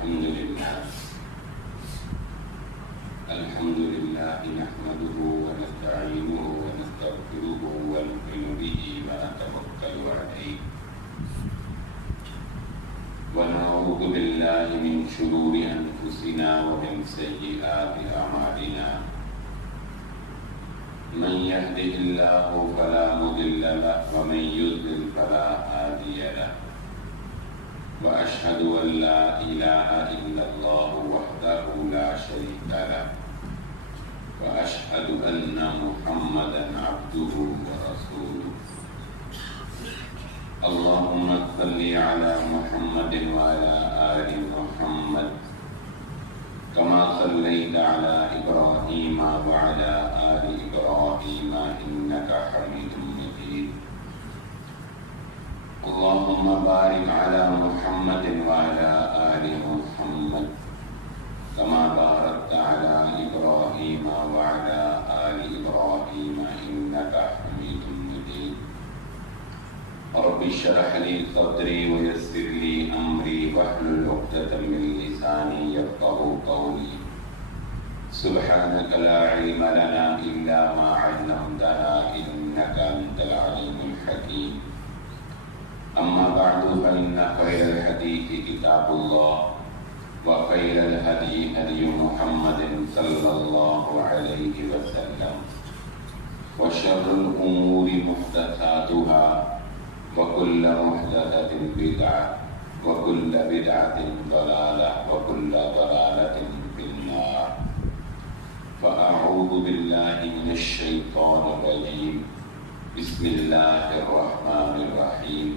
الحمد لله نحمده ونستعينه ونستغفره ونؤمن به ونتوكل عليه ونعوذ بالله من شرور أنفسنا ومن سيئات أعمالنا من يهده الله فلا مضل له ومن يضلل فلا هادي له وأشهد أن لا إله إلا الله وحده لا شريك له وأشهد أن محمدا عبده ورسوله اللهم صل على محمد وعلى آل محمد كما صليت على إبراهيم وعلى آل إبراهيم إنك حميد مجيد اللهم بارك على محمد وعلى آل محمد كما باركت على إبراهيم وعلى آل إبراهيم إنك حميد مجيد رب اشرح لي صدري ويسر لي أمري واحلل عقدة من لساني يفقهوا قولي سبحانك لا علم لنا إلا ما علمتنا إنك أنت العليم الحكيم أما بعد فإن خير الحديث كتاب الله وخير الهدي هدي محمد صلى الله عليه وسلم وشر الأمور محدثاتها وكل محدثة بدعة وكل بدعة ضلالة وكل ضلالة في النار فأعوذ بالله من الشيطان الرجيم بسم الله الرحمن الرحيم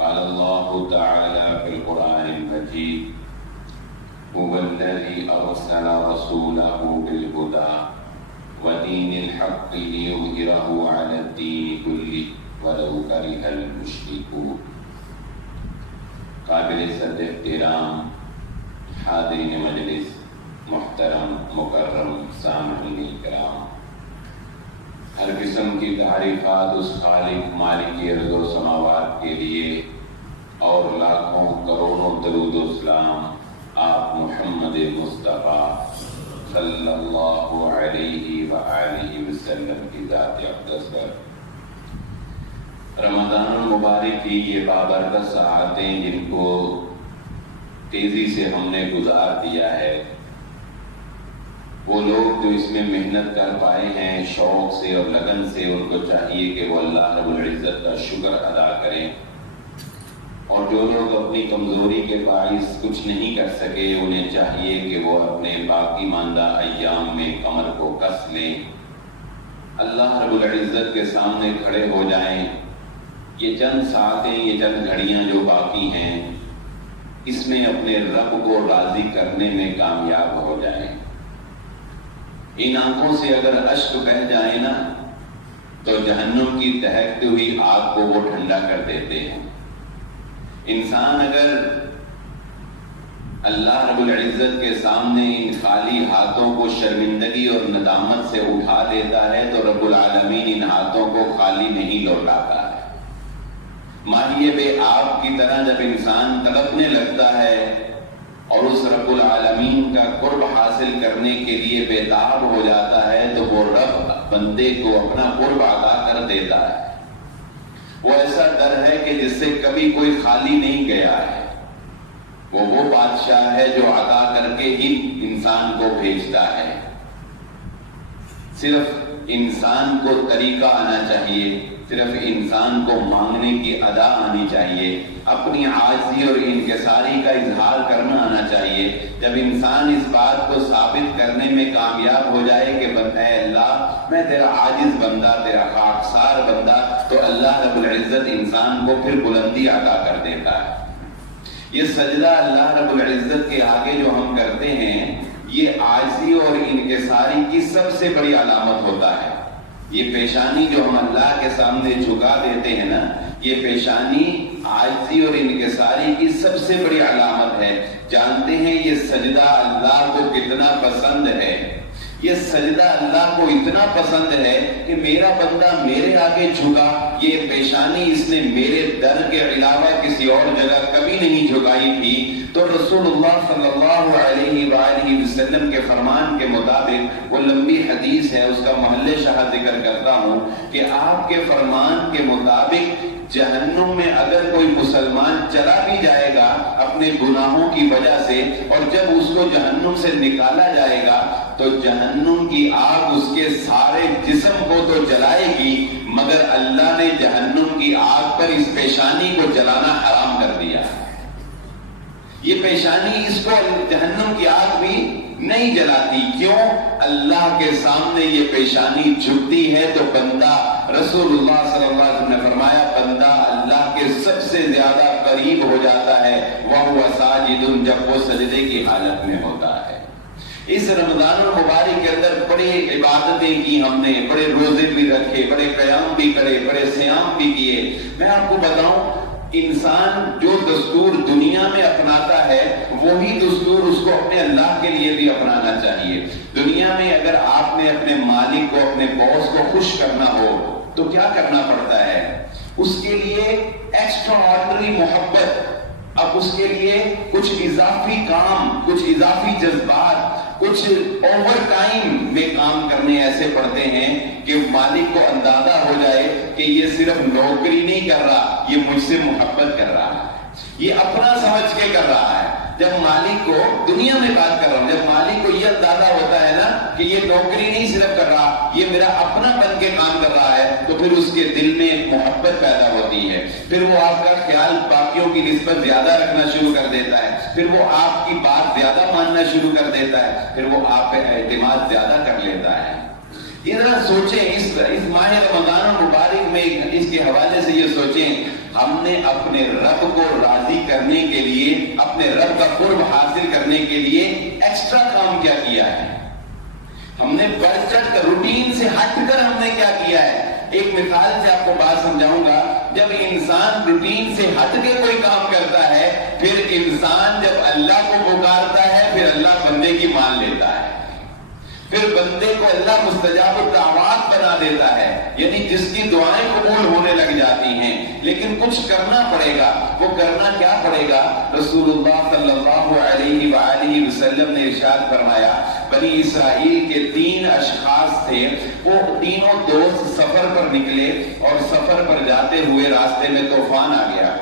قال الله تعالى في القرآن المجيد هو الذي أرسل رسوله بالهدى ودين الحق ليظهره على الدين كله ولو كره المشركون قابل صد احترام حاضرین مجلس محترم مکرم سامعین کرام، ہر قسم کی تعریفات اس خالق مالک ارض و سماوات کے لیے اور لاکھوں کروڑوں درود و سلام آپ محمد مصطفیٰ صلی اللہ علیہ وآلہ وسلم کی ذات اقدس پر۔ رمضان المبارک کی یہ بابرکت ساعتیں جن کو تیزی سے ہم نے گزار دیا ہے، وہ لوگ جو اس میں محنت کر پائے ہیں شوق سے اور لگن سے، ان کو چاہیے کہ وہ اللہ رب العزت کا شکر ادا کریں، اور جو لوگ اپنی کمزوری کے باعث کچھ نہیں کر سکے انہیں چاہیے کہ وہ اپنے باقی ماندہ ایام میں کمر کو کس لیں، اللہ رب العزت کے سامنے کھڑے ہو جائیں۔ یہ چند ساعتیں، یہ چند گھڑیاں جو باقی ہیں، اس میں اپنے رب کو راضی کرنے میں کامیاب ہو جائیں۔ ان آنکھوں سے اگر اشک بہہ جائیں نا تو جہنم کی دہکتی ہوئی آگ کو وہ ٹھنڈا کر دیتے ہیں۔ انسان اگر اللہ رب العزت کے سامنے ان خالی ہاتھوں کو شرمندگی اور ندامت سے اٹھا دیتا ہے تو رب العالمین ان ہاتھوں کو خالی نہیں لوٹاتا ہے۔ ماہی بے آب کی طرح جب انسان تڑپنے لگتا ہے اور اس رب العالمین کا قرب حاصل کرنے کے لیے بیتاب ہو جاتا ہے تو وہ رب بندے کو اپنا قرب عطا کر دیتا ہے۔ وہ ایسا در ہے کہ جس سے کبھی کوئی خالی نہیں گیا ہے۔ وہ بادشاہ ہے جو عطا کر کے ہی انسان کو بھیجتا ہے۔ صرف انسان کو طریقہ آنا چاہیے، صرف انسان کو مانگنے کی ادا آنی چاہیے، اپنی عاجزی اور انکساری کا اظہار کرنا آنا چاہیے۔ جب انسان اس بات کو ثابت کرنے میں کامیاب ہو جائے کہ اے اللہ میں تیرا عاجز بندہ، تیرا خاکسار بندہ، تو اللہ رب العزت انسان کو پھر بلندی عطا کر دیتا ہے۔ یہ سجدہ اللہ رب العزت کے آگے جو ہم کرتے ہیں، یہ عاجزی اور انکساری کی سب سے بڑی علامت ہوتا ہے۔ یہ پیشانی جو ہم اللہ کے سامنے جھکا دیتے ہیں نا، یہ پیشانی عاجزی اور انکساری کی سب سے بڑی علامت ہے۔ جانتے ہیں یہ سجدہ اللہ کو کتنا پسند ہے؟ یہ سجدہ اللہ کو اتنا پسند ہے کہ میرا بندہ میرے آگے جھکا، یہ پیشانی اس نے میرے در کے علاوہ کسی اور جگہ کبھی نہیں جھکائی تھی۔ تو رسول اللہ صلی اللہ علیہ وآلہ وسلم کے فرمان کے مطابق، وہ لمبی حدیث ہے، اس کا محل شاہ ذکر کرتا ہوں کہ آپ کے فرمان کے مطابق جہنم میں اگر کوئی مسلمان چلا بھی جائے گا اپنے گناہوں کی وجہ سے، اور جب اس کو جہنم سے نکالا جائے گا تو جہنم کی آگ اس کے سارے جسم کو تو جلائے گی، مگر اللہ نے جہنم کی آگ پر اس پیشانی کو جلانا حرام کر دیا۔ یہ پیشانی اس کو جہنم کی آگ بھی نہیں جلاتی۔ کیوں؟ اللہ کے سامنے یہ پیشانی جھکتی ہے تو بندہ، رسول اللہ صلی اللہ علیہ وسلم نے فرمایا، بندہ اللہ کے سب سے زیادہ قریب ہو جاتا ہے وَهُوَ سَاجِدٌ، جب وہ سجدے کی حالت میں ہوتا ہے۔ اس رمضان المبارک کے اندر بڑی عبادتیں کی ہم نے، بڑے روزے بھی رکھے، بڑے قیام بھی کرے، بڑے صیام بھی کیے۔ میں آپ کو بتاؤں، انسان جو دستور دنیا میں اپناتا ہے وہی دستور اس کو اپنے اللہ کے لیے بھی اپنانا چاہیے۔ دنیا میں اگر آپ نے اپنے مالک کو، اپنے باس کو خوش کرنا ہو تو کیا کرنا پڑتا ہے؟ اس کے لیے ایکسٹرا آرڈنری محبت، اب اس کے لیے کچھ اضافی کام، کچھ اضافی جذبات، کچھ اوور ٹائم میں کام کرنے ایسے پڑتے ہیں کہ مالک کو اندازہ ہو جائے کہ یہ صرف نوکری نہیں کر رہا، یہ مجھ سے محبت کر رہا ہے، یہ اپنا سمجھ کے کر رہا ہے۔ جب مالک کو، دنیا میں بات کر رہا ہوں، جب مالک کو یہ اندازہ ہوتا ہے نا کہ یہ نوکری نہیں صرف کر رہا، یہ میرا اپنا بن کے کام کر رہا ہے، تو پھر اس کے دل میں ایک محبت پیدا ہوتی ہے، پھر وہ آپ کا خیال باقیوں کی نسبت زیادہ رکھنا شروع کر دیتا ہے، پھر وہ آپ کی بات زیادہ ماننا شروع کر دیتا ہے، پھر وہ آپ پہ اعتماد زیادہ کر لیتا ہے۔ یہ ذرا سوچیں، اس ماہ رمضان المبارک میں اس کے حوالے سے یہ سوچیں، ہم نے اپنے رب کو راضی کرنے کے لیے، اپنے رب کا قرب حاصل کرنے کے لیے ایکسٹرا کام کیا کیا ہے؟ ہم نے بڑھ چڑھ کر، روٹین سے ہٹ کر ہم نے کیا کیا ہے؟ ایک مثال سے آپ کو بات سمجھاؤں گا۔ جب انسان روٹین سے ہٹ کے کوئی کام کرتا ہے، پھر انسان جب اللہ کو پکارتا ہے، پھر اللہ بندے کی مان لیتا ہے، پھر بندے کو اللہ مستجاب الدعوات بنا دیتا ہے، یعنی جس کی دعائیں قبول ہونے لگ جاتی ہیں۔ لیکن کچھ کرنا پڑے گا، وہ کرنا کیا پڑے گا؟ رسول اللہ صلی اللہ علیہ وآلہ وسلم نے ارشاد فرمایا، بنی اسرائیل کے 3 اشخاص تھے، وہ تینوں دوست سفر پر نکلے، اور سفر پر جاتے ہوئے راستے میں طوفان آ گیا۔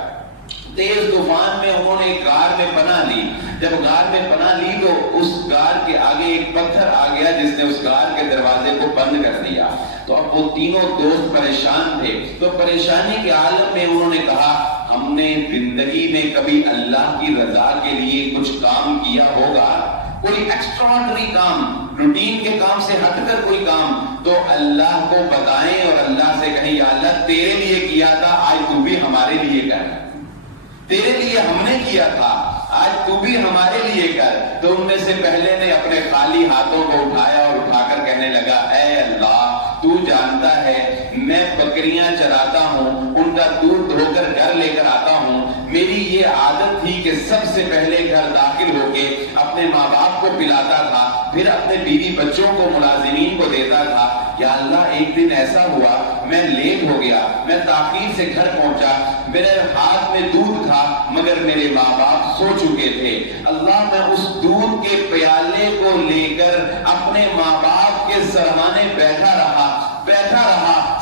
تیز طوفان میں انہوں نے ایک غار میں پناہ لی۔ جب غار میں پناہ لی تو اس غار کے آگے ایک پتھر آ گیا جس نے اس غار کے دروازے کو بند کر دیا۔ تو اب وہ تینوں دوست پریشان تھے، تو پریشانی کے عالم میں انہوں نے کہا، ہم نے زندگی میں کبھی اللہ کی رضا کے لیے کچھ کام کیا ہوگا؟ کوئی ایکسٹراڈنری کام، روٹین کے کام سے ہٹ کر کوئی کام، تو اللہ کو بتائیں اور اللہ سے کہیں، یا اللہ تیرے لیے کیا تھا، آج تو بھی ہمارے لیے کر، تیرے لیے ہم نے کیا تھا، آج تو بھی ہمارے لیے کر۔ تو ان میں سے پہلے نے اپنے خالی ہاتھوں کو اٹھایا اور اٹھا کر کہنے لگا، اے اللہ، تو جانتا ہے میں بکریاں چراتا ہوں، ان کا دودھ دھو کر گھر لے کر آتا ہوں، میری یہ عادت تھی کہ سب سے پہلے گھر داخل ہو کے اپنے ماں باپ کو پلاتا تھا، پھر اپنے بیوی بچوں کو، ملازمین کو دیتا تھا۔ یا اللہ، ایک دن ایسا ہوا میں لیٹ ہو گیا، میں تاخیر سے گھر پہنچا، میرے ہاتھ میں دودھ تھا مگر میرے ماں باپ سو چکے تھے، اللہ میں اس دودھ کے پیالے کو لے کر اپنے ماں باپ کے سرہانے بیٹھا رہا،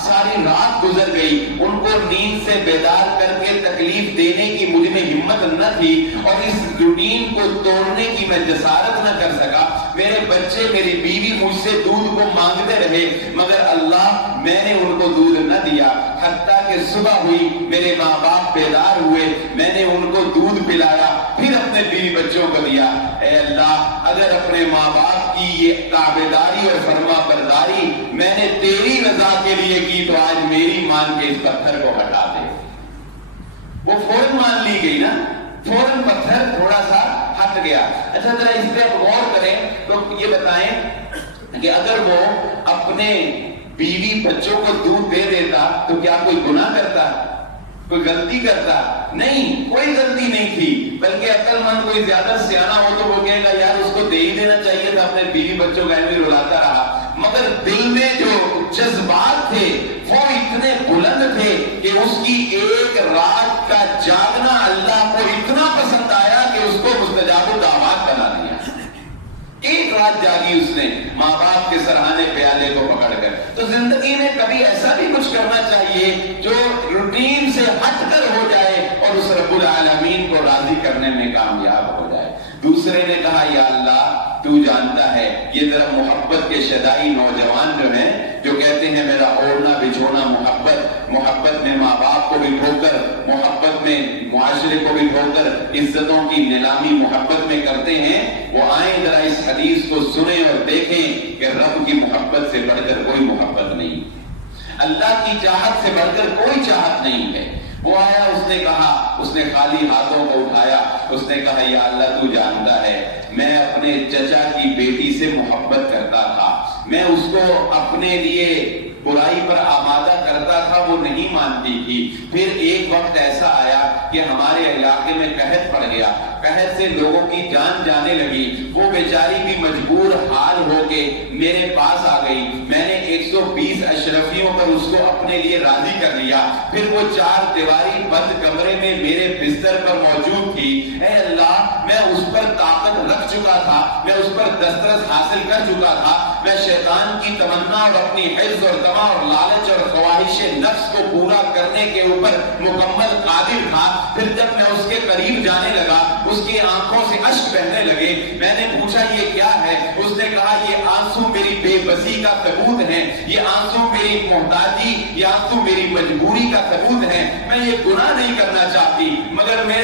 ساری رات گزر گئی، ان کو نیند سے بیدار کر کے تکلیف دینے کی مجھ میں ہمت نہ تھی، اور اس روٹین کو توڑنے کی میں جسارت نہ کر سکا۔ میرے بچے، میری بیوی مجھ سے دودھ کو مانگتے رہے، مگر اللہ میں نے ان کو دودھ نہ دیا، حتیٰ کہ صبح ہوئی، میرے ماں باپ بیدار ہوئے، میں نے ان کو دودھ پلایا، پھر اپنے بیوی بچوں کو دیا۔ اے اللہ، اگر اپنے ماں باپ کی یہ تابعداری اور فرما برداری میں نے تیری رضا کے لیے کی تو آج میری مان کے اس پتھر کو ہٹا دے۔ وہ فوراً مان لی گئی نا، فوراً پتھر تھوڑا سا ہٹ گیا۔ اچھا ذرا اس پہ غور کریں تو یہ بتائیں کہ اگر وہ اپنے بیوی بچوں کو دودھ دے دیتا تو کیا کوئی گناہ کرتا، کوئی غلطی کرتا؟ نہیں، کوئی غلطی نہیں تھی، بلکہ عقل مند کوئی زیادہ سیانا ہو تو وہ کہے گا یار اس کو دے ہی دینا چاہیے تھا، اپنے بیوی بچوں کا بھی رلاتا رہا، مگر دل میں جو جذبات تھے وہ اتنے بلند تھے کہ اس کی ایک رات کا جاگنا اللہ کو اتنا پسند آیا کہ اس کو مستجاب الدعوات بنا دیا۔ ایک رات جاگی اس نے ماں باپ کے سرہانے پیالے کو پکڑ کر۔ تو زندگی میں کبھی ایسا بھی کچھ کرنا چاہیے جو روٹین سے ہٹ کر ہو جائے اور اس رب العالمین کو راضی کرنے میں کامیاب ہو جائے۔ دوسرے نے کہا یا اللہ تو جانتا ہے، یہ ذرا محبت کے شدائی نوجوان جو ہیں جو کہتے ہیں میرا اوڑھنا بچھونا محبت، محبت میں ماں باپ کو بھی دھو کر، محبت میں معاشرے کو بھی دھو کر، عزتوں کی نیلامی محبت میں کرتے ہیں، وہ آئیں ذرا اس حدیث کو سنیں اور دیکھیں کہ رب کی محبت سے بڑھ کر کوئی محبت نہیں، اللہ کی چاہت سے بڑھ کر کوئی چاہت نہیں ہے۔ وہ آیا، اس نے کہا، اس نے خالی ہاتھوں کو اٹھایا، اس نے کہا یا اللہ تو جانتا ہے میں اپنے چچا کی بیٹی سے محبت کرتا تھا، میں اس کو اپنے لیے برائی پر آمادہ کرتا تھا، وہ نہیں مانتی تھی، پھر ایک وقت ایسا آیا کہ ہمارے علاقے میں قحط پڑ گیا، قحط سے لوگوں کی جان جانے لگی، وہ بیچاری بھی مجبور حال ہو کے میرے پاس آ گئی، میں نے 120 اشرفیوں پر اس کو اپنے لیے راضی کر لیا، پھر وہ 4 دیواری بند کمرے میں میرے بستر پر موجود تھی، اے اللہ میں اس پر طاقت رکھ چکا تھا، میں اس پر دسترس حاصل کر چکا تھا، میں شیطان کی تمنا اور اپنی حفظ اور تما اور لالچ اور خواہش نفس کو پورا کرنے کے اوپر مکمل قادر تھا، پھر جب میں اس کے قریب جانے لگا اس کی آنکھوں سے اشک بہنے لگے، میں نے پوچھا یہ کیا ہے؟ اس نے کہا یہ آنسو میری بے بسی کا ثبوت ہے، یہ آنسو میری محتاجی، یہ آنسو میری مجبوری کا ثبوت ہے، میں یہ گناہ نہیں کرنا چاہتی مگر میں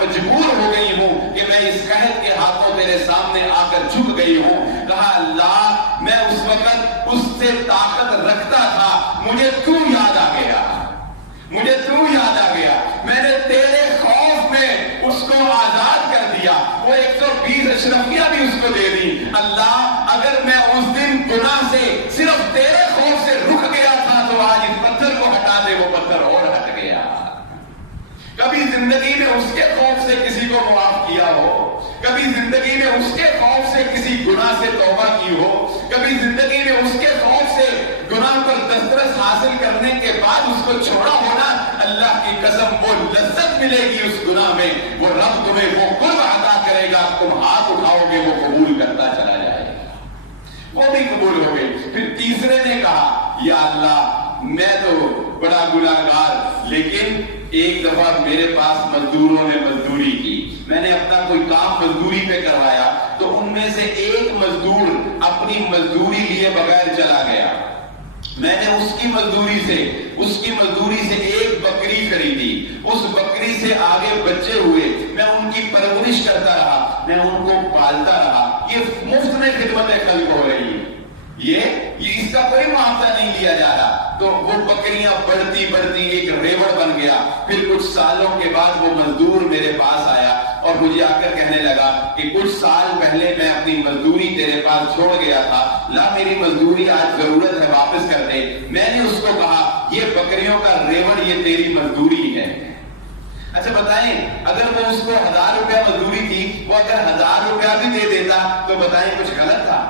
مجبور ہو گئی ہوں کہ میں اس قحط کے ہاتھوں تیرے سامنے آ کر جھک گئی ہوں۔ کہا اللہ میں اس وقت اس سے طاقت رکھتا تھا، مجھے تو یاد آ گیا، مجھے تو یاد آ گیا، میں نے تیرے خوف میں اس کو آزاد کر دیا، وہ 120 اشرفیاں بھی اس کو دے دی۔ اللہ اگر میں اس دن گناہ سے صرف تیرے خوف سے رک گیا تھا تو آج اس پتھر کو ہٹا دے، وہ پتھر اور ہٹ گیا۔ کبھی زندگی میں اس کے خوف سے کسی کو معاف کیا ہو، کبھی زندگی میں اس کے خوف سے کسی گناہ سے توبہ کی ہو، کبھی زندگی میں اس کے خوف سے گناہ پر دسترس حاصل کرنے کے بعد اس کو چھوڑا ہونا، اللہ کی قسم وہ لذت ملے گی اس گناہ میں، وہ رب تمہیں وہ قرب عطا کرے گا، تم ہاتھ اٹھاؤ گے وہ قبول کرتا چلا جائے گا، وہ بھی قبول ہو گئی۔ پھر تیسرے نے کہا یا اللہ میں تو بڑا گناہگار، لیکن ایک دفعہ میرے پاس مزدوروں نے مزدوری کی، میں نے اپنا کوئی کام مزدوری پہ کروایا تو ان میں سے ایک مزدور اپنی مزدوری لیے بغیر چلا گیا، میں نے اس کی مزدوری سے ایک بکری خریدی، اس بکری سے آگے بچے ہوئے، میں ان کی پرورش کرتا رہا، میں ان کو پالتا رہا، یہ مفت میں خدمت خلق ہو رہی ہے، یہ اس کا کوئی معاوضہ نہیں لیا جا رہا۔ تو وہ بکریاں بڑھتی ایک ریوڑ بن گیا، پھر کچھ سالوں کے بعد وہ مزدور میرے پاس آیا اور مجھے آ کر کہنے لگا کہ کچھ سال پہلے میں اپنی مزدوری تیرے پاس چھوڑ گیا تھا، لا میری مزدوری آج ضرورت ہے واپس کر دے۔ میں نے اس کو کہا یہ بکریوں کا ریوڑ یہ تیری مزدوری ہے۔ اچھا بتائیں اگر وہ اس کو 1000 روپیہ مزدوری تھی، وہ اگر 1000 روپیہ بھی دے دیتا تو بتائیں کچھ غلط تھا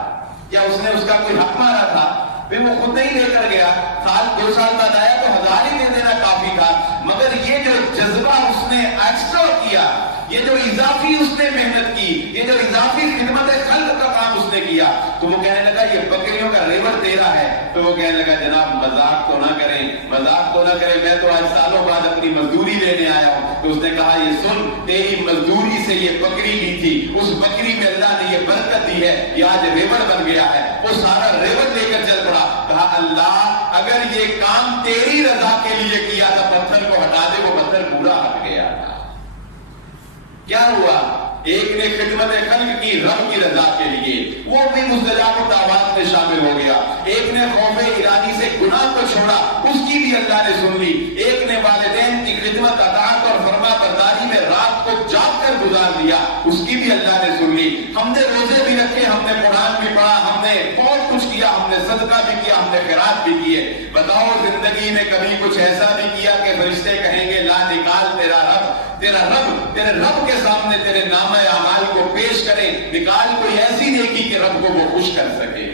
کیا؟ اس نے اس کا کوئی حق مارا تھا؟ پھر وہ خود نہیں لے کر گیا، 2 سال بعد آیا تو 1000 ہی دے دینا کافی تھا، مگر یہ جو جذبہ اس نے ایکسٹرا کیا، یہ جو اضافی اس نے محنت کی، یہ جو اضافی خدمت خلق کا کام اس نے کیا، تو وہ کہنے لگا یہ بکریوں کا ریوڑ تیرا ہے۔ تو وہ کہنے لگا جناب مذاق تو نہ کریں، میں تو آج سالوں بعد اپنی مزدوری لینے آیا ہوں۔ تو اس نے کہا یہ سن، تیری مزدوری سے یہ بکری لی تھی، اس بکری میں اللہ نے یہ برکت دی ہے، یہ آج ریوڑ بن گیا ہے۔ وہ سارا ریوڑ لے کر چل پڑا، کہا اللہ اگر یہ کام تیری رضا کے لیے کیا تھا پتھر کو ہٹا دے، وہ پتھر پورا ہٹ گیا تھا۔ کیا ہوا؟ ایک نے خدمت خلق کی رب کی رضا کے لیے، وہ بھی مستجاب الدعوات میں شامل ہو گیا۔ ایک نے خوف ارادی سے گناہ کو چھوڑا، اس کی بھی اللہ نے سن لی۔ ایک نے والدین کی خدمت اطاعت اور فرما برداری میں رات کو جاگ کر گزار دیا، اس کی بھی اللہ نے سن لی۔ ہم نے روزے بھی رکھے، ہم نے قرآن بھی پڑھا، ہم نے بہت کچھ کیا، ہم نے صدقہ بھی کیا، ہم نے خیرات بھی کیے۔ بتاؤ زندگی میں کبھی کچھ ایسا بھی کیا کہ فرشتے کہیں گے لا نکال تیرا رب، تیرے رب کے سامنے تیرے نامہ اعمال کو پیش کرے، نکال کوئی ایسی نیکی کہ رب کو وہ خوش کر سکے،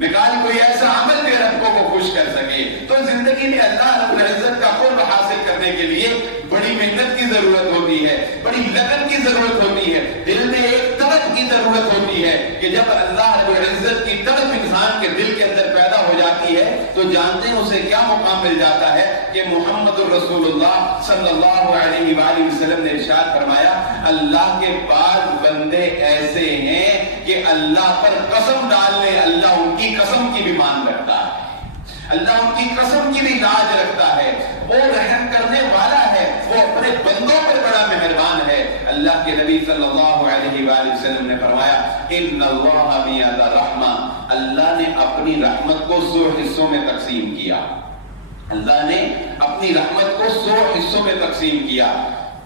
نکال کوئی ایسا عمل کہ رب کو وہ خوش کر سکے۔ تو زندگی میں اللہ رب العزت کا قرب حاصل کرنے کے لیے بڑی محنت کی ضرورت ہوتی ہے، بڑی لگن کی ضرورت ہوتی ہے، دل میں ایک طلب کی ضرورت ہوتی ہے کہ جب اللہ رب العزت کی طلب انسان کے دل کے اندر پیدا ہو جاتی ہے تو جانتے ہیں اسے کیا مقام مل جاتا ہے کہ محمد الرسول اللہ صلی اللہ علیہ وآلہ وسلم نے ارشاد فرمایا، اللہ کے بعض بندے ایسے ہیں کہ اللہ پر قسم ڈال لے اللہ ان کی قسم کی بھی مان رکھتا ہے، اللہ ان کی قسم کی بھی لاج رکھتا ہے، وہ رحم کرنے والا ہے، وہ اپنے بندوں پر بڑا مہربان ہے۔ اللہ کے نبی صلی اللہ علیہ وآلہ وسلم نے فرمایا، ان اللہ میعاد رحمہ، اللہ نے اپنی رحمت کو 100 حصوں میں تقسیم کیا، اللہ نے اپنی رحمت کو 100 حصوں میں تقسیم کیا۔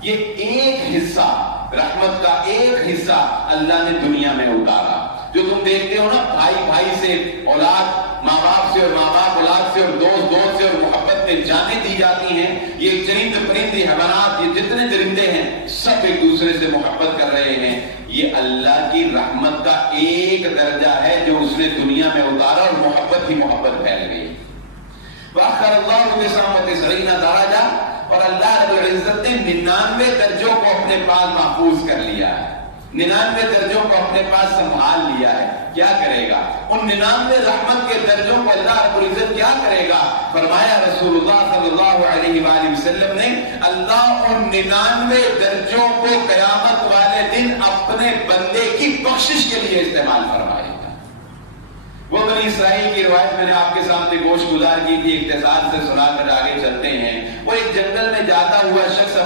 یہ ایک حصہ، رحمت کا ایک حصہ اللہ نے دنیا میں اتارا۔ جو تم دیکھتے ہو نا، بھائی بھائی سے، اولاد ماں باپ سے، اور ماں باپ اولاد سے، اور دوست دوست سے، اور محبت میں جانیں دی جاتی ہیں، یہ چرند پرندے حیوانات، یہ جتنے درندے ہیں سب ایک دوسرے سے محبت کر رہے ہیں، یہ اللہ کی رحمت کا ایک درجہ ہے جو اس نے دنیا میں اتارا، اور محبت ہی محبت پھیل گئی۔ وَأَخَّرَ اللَّهُ ب90 درجہ، اور اللہ رب العزت نے 99 درجوں کو اپنے پاس محفوظ کر لیا ہے، 99 درجوں کو اپنے پاس سنبھال لیا ہے۔ کیا کرے گا ان 99 رحمت کے درجوں کو اللہ رب العزت کیا کرے گا؟ فرمایا رسول اللہ صلی اللہ علیہ وآلہ وسلم نے، اللہ ان 99 درجوں کو قیامت والے دن اپنے بندے کی بخشش کے لیے استعمال فرمائے گا۔ وہ بنی اسرائیل کی روایت میں نے آپ کے سامنے گوشت گزار کی تھی، اختصار سے سنا کر آگے چلتے ہیں۔ وہ ایک جنگل میں جاتا ہوا شخص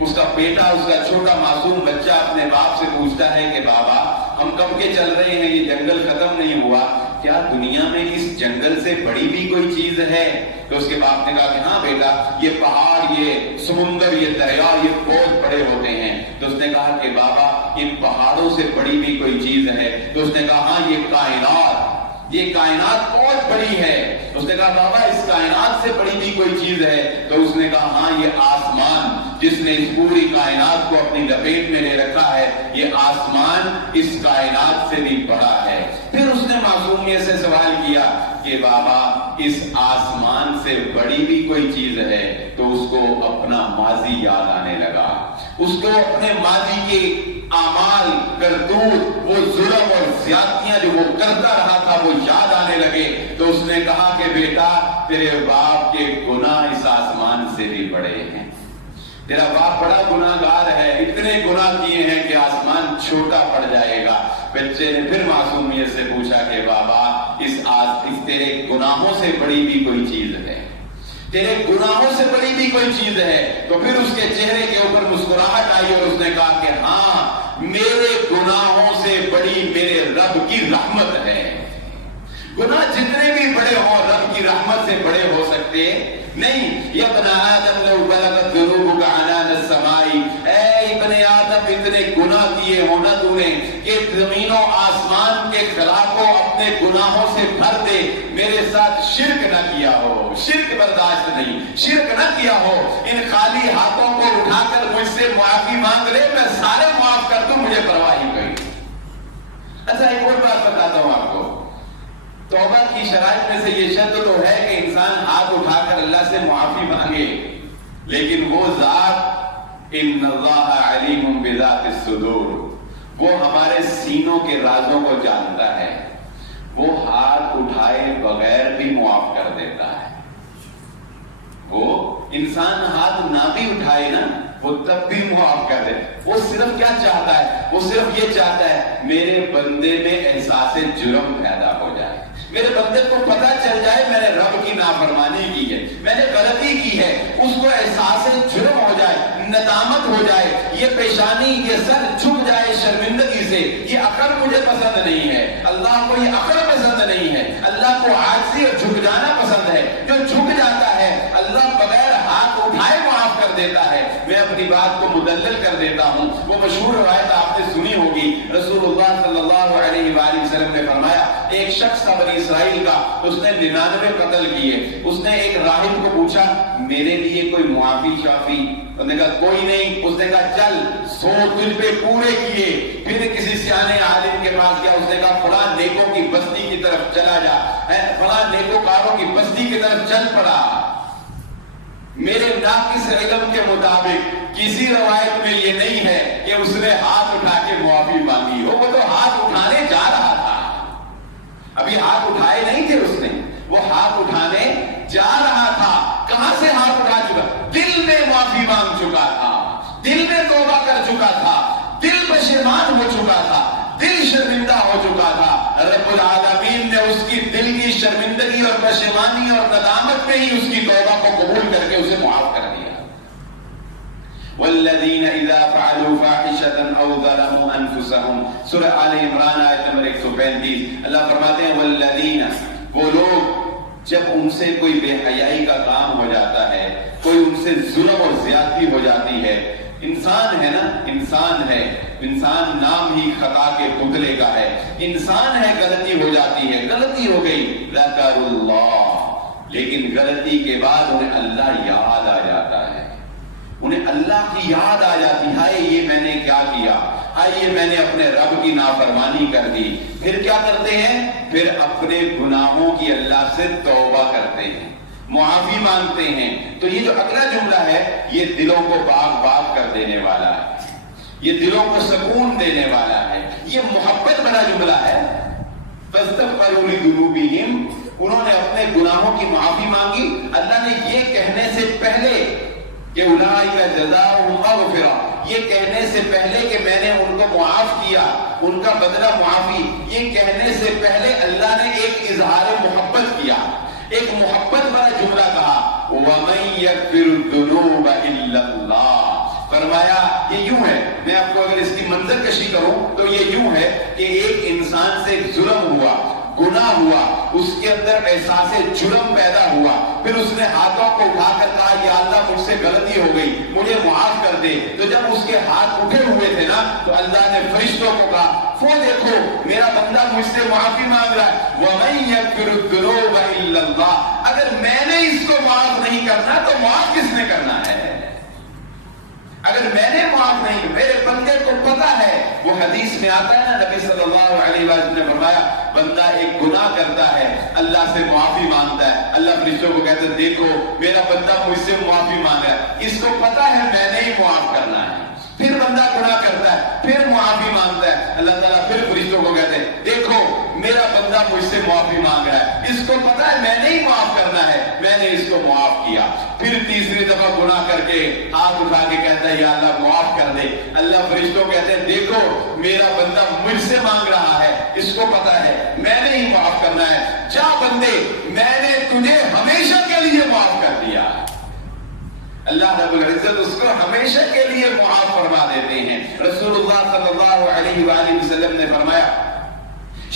اس کا بیٹا، اس کا چھوٹا معصوم بچہ اپنے باپ سے پوچھتا ہے کہ بابا ہم کب کے چل رہے ہیں، یہ جنگل ختم نہیں ہوا، کیا دنیا میں اس جنگل سے بڑی بھی کوئی چیز ہے؟ تو اس کے باپ نے کہا کہ ہاں بیٹا، یہ پہاڑ، یہ سمندر، یہ دریا، یہ بہت بڑے ہوتے ہیں۔ تو اس نے کہا کہ بابا ان پہاڑوں سے بڑی بھی کوئی چیز ہے؟ تو اس نے کہا ہاں، یہ کائنات بہت بڑی ہے۔ اس نے کہا بابا اس کائنات سے بڑی بھی کوئی چیز ہے؟ تو اس نے کہا ہاں، یہ آسمان جس نے اس پوری کائنات کو اپنی لپیٹ میں لے رکھا ہے، یہ آسمان اس کائنات سے بھی بڑا ہے۔ پھر اس نے معصومیت سے سوال کیا کہ بابا اس آسمان سے بڑی بھی کوئی چیز ہے؟ تو اس کو اپنا ماضی یاد آنے لگا، اس کو اپنے ماضی کے اعمال، کرتوت، وہ ظلم اور زیادتیاں جو وہ کرتا رہا تھا وہ یاد آنے لگے۔ تو اس نے کہا کہ بیٹا تیرے باپ کے گناہ اس آسمان سے بھی بڑے ہیں، تیرا باپ بڑا گناہگار ہے، اتنے گناہ کیے ہیں کہ آسمان چھوٹا پڑ جائے گا۔ بچے نے پھر معصومیت سے پوچھا کہ بابا اس تیرے گناہوں سے بڑی بھی کوئی چیز ہے؟ تیرے گناہوں سے بڑی بھی کوئی چیز ہے؟ تو پھر اس کے چہرے کے اوپر مسکراہٹ آئی اور اس نے کہا کہ ہاں، میرے گناہوں سے بڑی میرے رب کی رحمت ہے۔ گناہ جتنے بھی بڑے ہوں رب کی رحمت سے بڑے ہو سکتے نہیں۔ یا ابن آدم لو بلغت ذنوبک عنان السماء، اے ابن آدم اتنے گناہ کیے ہو نا تو نے کہ زمین و آسمان کے خلاف اپنے گناہوں سے بھر دے، میرے ساتھ شرک نہ کیا ہو، شرک برداشت نہیں، شرک نہ کیا ہو، ان خالی ہاتھوں کو اٹھا کر مجھ سے معافی مانگ لے، میں سارے معاف کر دوں، مجھے پرواہ ہی کوئی۔ اچھا ایک اور بات بتاتا ہوں آپ کو، توبہ کی شرائط میں سے یہ شرط تو ہے کہ انسان ہاتھ اٹھا کر اللہ سے معافی مانگے، لیکن وہ ذات ان اللہ علیم بذات الصدور، وہ ہمارے سینوں کے رازوں کو جانتا ہے، وہ ہاتھ اٹھائے بغیر بھی معاف کر دیتا ہے۔ وہ انسان ہاتھ نہ بھی اٹھائے نا وہ تب بھی معاف کر دے۔ وہ صرف کیا چاہتا ہے؟ وہ صرف یہ چاہتا ہے میرے بندے میں احساس جرم پیدا ہو جائے، میرے بندے کو پتا چل جائے میں نے رب کی نافرمانی کی ہے، میں نے غلطی کی ہے، اس کو احساس جرم ہو جائے، ندامت ہو جائے، یہ پیشانی، یہ سر جھک جائے شرمندگی سے، یہ عقل مجھے پسند نہیں ہے، اللہ کو یہ عقل پسند نہیں ہے، اللہ کو عاجزی اور جھک جانا پسند ہے۔ جو جھک جاتا ہے اللہ بغیر ہاتھ اٹھائے معاف کر دیتا ہے۔ میں اپنی بات کو مدلل کر دیتا ہوں، وہ مشہور روایت آپ نے سنی ہوگی، رسول اللہ صلی اللہ علیہ وآلہ وسلم نے فرمایا ایک شخص تھا بنی اسرائیل کا، اس نے 99 قتل کیے، اس نے ایک راہب کو پوچھا میرے لیے کوئی معافی شافی؟ اس نے کہا کوئی نہیں. اس نے کہا چل 100 تجھ پہ پورے کیے. پھر کسی سیانے عالم کے پاس گیا. اس نے کہا فلاں نیکوں کی بستی کی طرف چلا جا, فلاں نیکوکاروں کی بستی کی طرف چل پڑا. میرے ناقص علم کے مطابق کسی روایت میں یہ نہیں ہے کہ اس نے ہاتھ اٹھا کے معافی مانگی ہو. وہ تو ہاتھ اٹھانے جا رہا تھا, ابھی ہاتھ اٹھائے نہیں تھے اس نے, وہ ہاتھ اٹھانے جا رہا تھا. کہاں سے ہاتھ اٹھا چکا؟ دل میں معافی مانگ چکا تھا, دل میں توبہ کر چکا تھا, دل پشیمان ہو چکا تھا, دل شرمندہ ہو چکا تھا. رب العالمین نے اس کی دل کی شرمندگی اور پشیمانی اور ندامت میں ہی اس کی توبہ کو قبول کر کے اسے معاف کر دیا. والذین اذا فعلوا فاحشة او ظلموا انفسهم, سورہ آل عمران آیت نمبر 135. اللہ فرماتے ہیں والذین, وہ لوگ جب ان سے کوئی بے حیائی کا کام ہو جاتا ہے, کوئی ان سے ظلم اور زیادتی ہو جاتی ہے. انسان ہے نا, انسان ہے, انسان نام ہی خطا کے پتلے کا ہے. انسان ہے, غلطی ہو جاتی ہے, غلطی ہو گئی. ذکر اللہ, لیکن غلطی کے بعد انہیں اللہ یاد آ جاتا ہے, انہیں اللہ کی یاد آ جاتی ہے. ہائے یہ میں نے کیا کیا, ہائے یہ میں نے اپنے رب کی نافرمانی کر دی. پھر کیا کرتے ہیں؟ پھر اپنے گناہوں کی اللہ سے توبہ کرتے ہیں, معافی مانگتے ہیں. تو یہ جو اگلا جملہ ہے یہ دلوں کو باغ باغ کر دینے والا ہے, یہ دلوں کو سکون دینے والا ہے, یہ محبت بڑا جملہ ہے. فاستغفروا لذنوبہم, انہوں نے اپنے گناہوں کی معافی مانگی. اللہ نے یہ کہنے سے پہلے کہ اولئک جزاؤہم مغفرہ, یہ کہنے سے پہلے کہ میں نے ان کو معاف کیا, ان کا بدلہ معافی, یہ کہنے سے پہلے اللہ نے ایک اظہار محبت کیا, ایک محبت والا جملہ کہا. وَمَن يَغْفِرُ الذُّنُوبَ إِلَّا اللَّهُ, فرمایا یہ یوں ہے. میں آپ کو اگر اس کی منظر کشی کروں تو یہ یوں ہے کہ ایک انسان سے ظلم ہوا, گناہ ہوا, اس کے اندر احساس جرم پیدا ہوا. پھر اس نے ہاتھوں کو اٹھا کر کہا یا اللہ مجھ سے غلطی ہو گئی, مجھے معاف کر دے. تو جب اس کے ہاتھ اٹھے ہوئے تھے نا تو اللہ نے فرشتوں کو کہا وہ دیکھو میرا بندہ مجھ سے معافی مانگ رہا ہے. وَمَن يَغْفِرُ الذُّنُوبَ إِلَّا اللَّهُ, اگر میں نے اس کو معاف نہیں کرنا تو معاف کس نے کرنا ہے؟ اگر میں نے معاف نہیں, میرے بندے کو پتا ہے. وہ حدیث میں آتا ہے نا, نبی صلی اللہ علیہ وسلم نے فرمایا بندہ ایک گناہ کرتا ہے, اللہ سے معافی مانگتا ہے, اللہ فرشتوں کو کہتا ہے دیکھو میرا بندہ مجھ سے معافی مانگا ہے, اس کو پتا ہے میں نے ہی معاف کرنا ہے. پھر بندہ گناہ کرتا ہے, پھر معافی مانگتا ہے, اللہ تعالیٰ پھر فرشتوں کو کہتے ہیں دیکھو میرا بندہ مجھ سے معافی مانگ رہا ہے, اس کو پتا ہے میں نے ہی معاف کرنا ہے, میں نے اس کو معاف کیا. پھر تیسری دفعہ گناہ کر کے ہاتھ اٹھا کے کہتا ہے یا اللہ معاف کر دے. اللہ فرشتوں کہتے ہیں دیکھو میرا بندہ مجھ سے مانگ رہا ہے, اس کو پتا ہے میں نے ہی معاف کرنا ہے. جا بندے میں نے تجھے ہمیشہ کے لیے معاف کر دیا. اللہ رب العزت اس کو ہمیشہ کے لیے معاف فرما دیتے ہیں. رسول اللہ صلی اللہ علیہ وآلہ وسلم نے فرمایا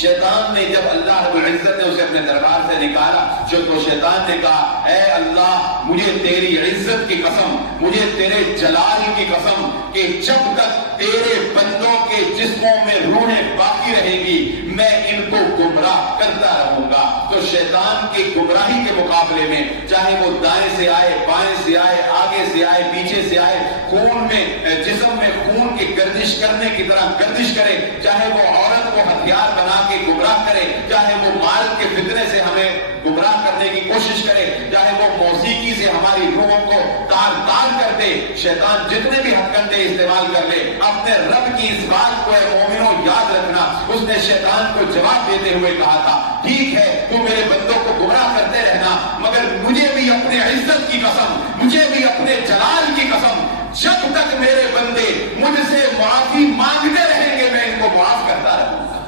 شیطان نے جب اللہ رب العزت نے اسے اپنے دربار سے نکالا تو شیطان نے کہا اے اللہ مجھے تیری عزت کی قسم, مجھے تیرے جلال کی قسم کہ جب تک تیرے بندوں کے جسموں میں روحیں باقی رہے گی میں ان کو گمراہ کرتا رہوں گا. تو شیطان کی گمراہی کے مقابلے میں چاہے وہ دائیں سے آئے, بائیں سے آئے, آگے سے آئے, پیچھے سے آئے, خون میں جسم میں خون کی گردش کرنے کی طرح گردش کرے, چاہے وہ عورت کو ہتھیار بنا کے گمراہ کرے, چاہے وہ مال کے فتنے سے ہمیں گمراہ کرنے کی کوشش کرے, چاہے وہ موسیقی سے ہماری روحوں کو تار تار کر دے, شیطان جتنے بھی ہتھ کنڈے استعمال کر لے, اپنے رب کی اس بات کو اے مومنوں یاد رکھنا. اس نے شیطان کو جواب دیتے ہوئے کہا تھا ٹھیک ہے تو میرے بندوں کو گمراہ کرتے رہنا, مگر مجھے بھی اپنے عزت کی قسم, مجھے بھی اپنے جلال کی قسم, جب تک میرے بندے مجھ سے معافی مانگتے رہیں گے میں ان کو معاف کرتا رہوں گا.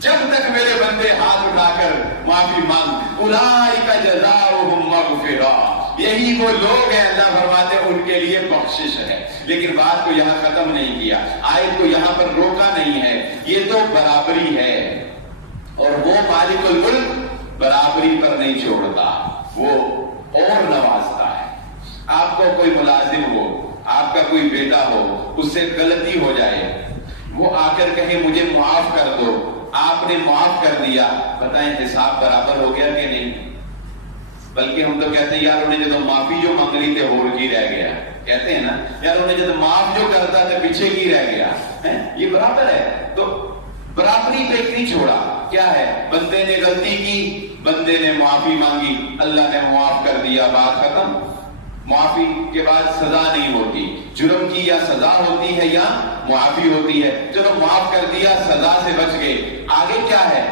جب تک میرے بندے ہاتھ اٹھا کر معافی مانگ, اولئک جزاؤہم مغفرہ, یہی وہ لوگ ہیں اللہ فرماتے ان کے لیے بخشش ہے. لیکن بات کو یہاں ختم نہیں کیا, آیت کو یہاں پر روکا نہیں ہے. یہ تو برابری ہے اور وہ مالک الملک برابری پر نہیں چھوڑتا, وہ اور نوازتا ہے. آپ کو کوئی ملازم ہو, آپ کا کوئی بیٹا ہو, اس سے غلطی ہو جائے, وہ آ کر کہے مجھے معاف کر دو, آپ نے معاف کر دیا, بتائیں حساب برابر ہو گیا کہ نہیں؟ بلکہ ہم تو کہتے ہیں یار انہیں جب معافی جو منگ لی تھے ہور کی رہ گیا، کہتے ہیں نا یار انہیں جب معاف جو کرتا تھا پیچھے کی رہ گیا. یہ برابر ہے. تو برابری پہ نہیں چھوڑا. کیا ہے؟ بندے نے غلطی کی، بندے نے معافی مانگی، اللہ نے معاف کر دیا، بات ختم. معافی کے بعد سزا نہیں ہوتی. جرم کی یا سزا ہوتی ہے یا معافی ہوتی ہے. چلو معاف کر دیا، سزا سے بچ گئے، آگے کیا ہے؟